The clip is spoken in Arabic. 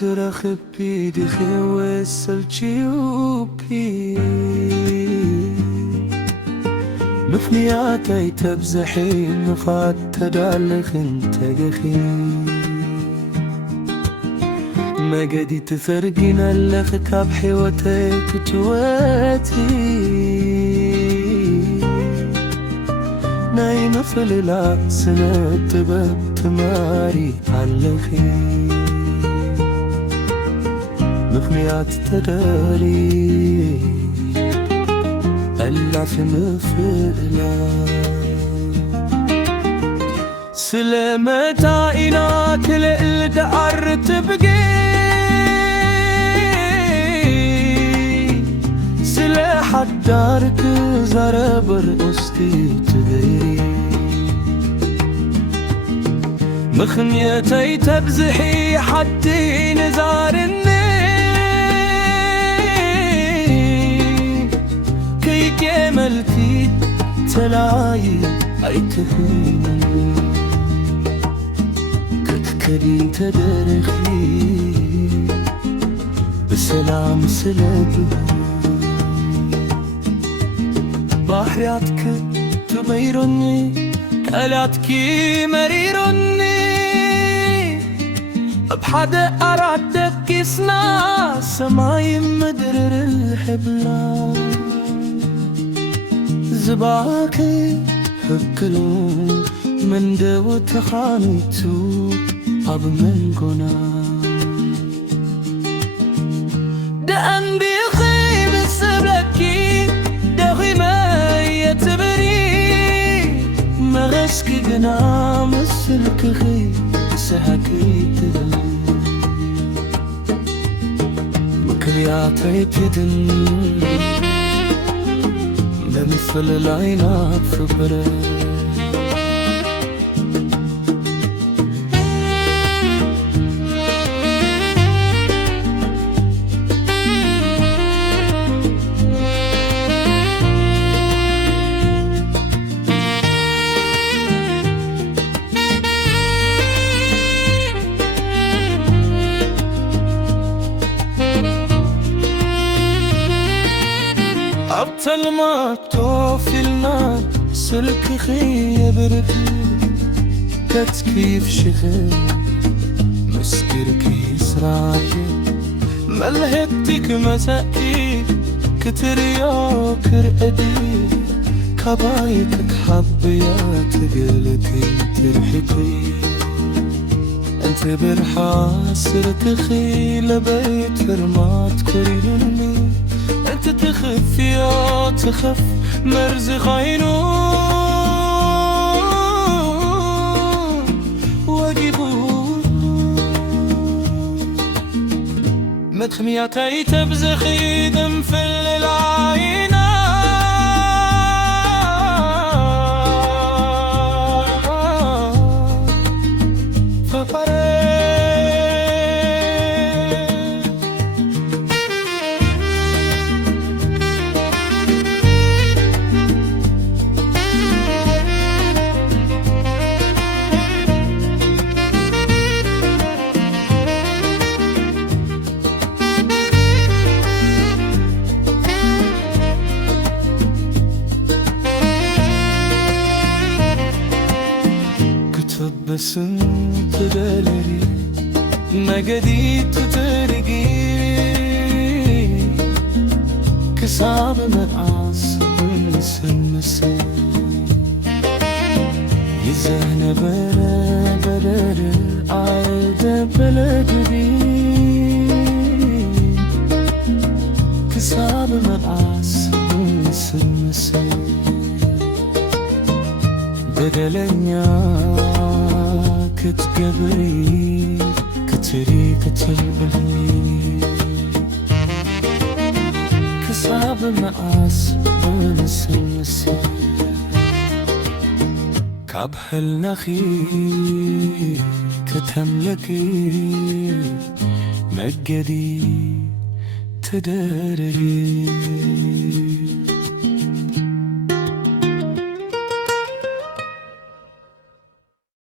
ترخب بيدخي وسلجيوبي مفنياتي تبزحي مفات تدالخ انت جخي ما قدي تفرقين اللخ كاب حيوتي كتواتي ناي نفل لا سنة تباب تماري علخي مخميات تدالي ألا في مفلا سلامة عينا كل الدعر تبقي سلاح الدارك زربر أستي تغيري مخميتي تبزحي حتى نزارني كي كملتي تلاي عيتهي كتكري تدرخي بسلام سلبي بحرياتك تغيرني كلاتك مريرني بحد أرادك يسنا سماي مدرر الحبلة زباكي هكلون من دو تخانيتو أب من قنا دان بيخي بسبلكي دغي ما يتبري مغسكي قنا مسلك خي سهكي تدن مكرياتي تدن بمثل العينات فبرة أبطل ما توفيلنا سلك خي بركي كتكيف شغل مسكرك يسراجي ملهتك مساكي كتريو كرقدي كبايتك حبيات قلتي ترحكي انت برحاسرك خي لبيت رمات كريني انت تخف يا تخف مرزق عينون واجبون مدخمياتي تبزخي دم في العينات بس انت دلري ما قديت ترقي كصعب مقاس ونسمسي يزهنا برا برا عاد بلدي كصعب مقاس ونسمسي بدلنيا كتقبري كتري كتلبلي كصعب مقاس ونسمسي كابحل نخي كتملكي مجدي تدري